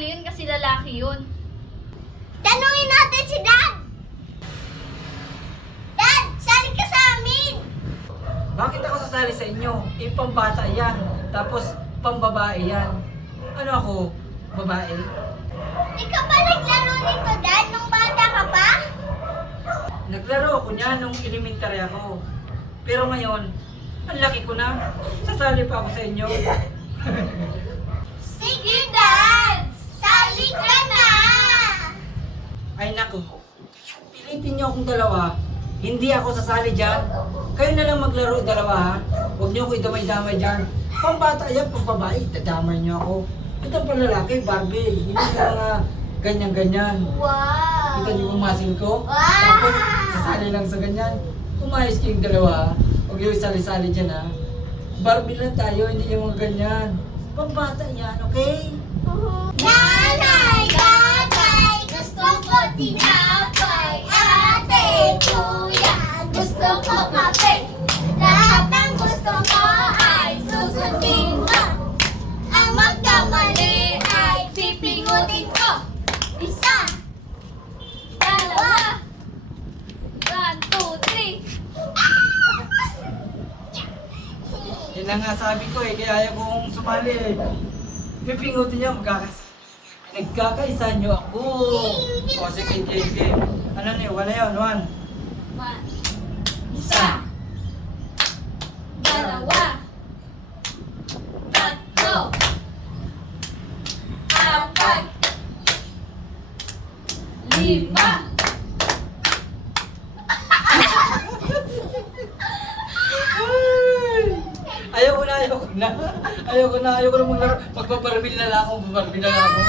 lalaki yun. Tanungin natin si Dad! Dad, sali ka sa amin! Bakit ako sasali sa inyo? Eh, pambata yan. Tapos, pambabae yan. Ano ako? Babae? Di ka ba naglaro nito, Dad, nung bata ka pa? Naglaro ako niya nung elementary ako. Pero ngayon, ang laki ko na. Sasali pa ako sa inyo. Sige, Dad! Sali ka na! Ay naku. Pilitin niyo akong dalawa. Hindi ako sasali dyan. Kayo na lang maglaro dalawa ha. Huwag niyo ako idamay-damay dyan. Pambata yan, pambabae. Dadamay niyo ako. Ito pang lalaki, Barbie. Hindi na mga ganyan-ganyan. Wow! Kita niyo yung muscle ko? Wow! Tapos, sasali lang sa ganyan. Umayos kayong dalawa. Huwag yung sali-sali dyan ha. Barbie lang tayo, hindi yung mga ganyan. Pambata yan, okay? Ko kape. Lahat ng gusto ko ay susundin mo. Ang magkamali ay pipingutin ko. Isa, Dalawa. One, two, three. Lang nga sabi ko eh, kaya ayaw kong sumali eh. Pipingutin niyo, magkakas... Nagkakaisa niyo ako. O sige, game. Ano yun? Wala yun, one. One. Isa. Dalawa. Tatlo. Apat. Ay! Ayaw ko na, ayaw ko na. Ayaw ko na, ayaw ko na maglaro. Magbabarbil na lang ako, babarbil na lang ako.